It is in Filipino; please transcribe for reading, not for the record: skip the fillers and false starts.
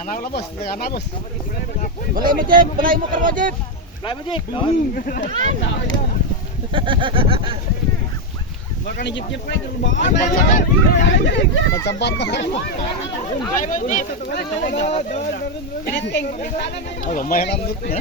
Anak lah bos, anak bos. Balay mo, Jeep. Balay mo, Karmo, Jeep. Balay mo, Jeep. Baka ni Jeep-Jeep pa, ito lumakan. Magsampat na. Balay mo, Jeep. Pinit, King. Oh, lumayan ang dut na.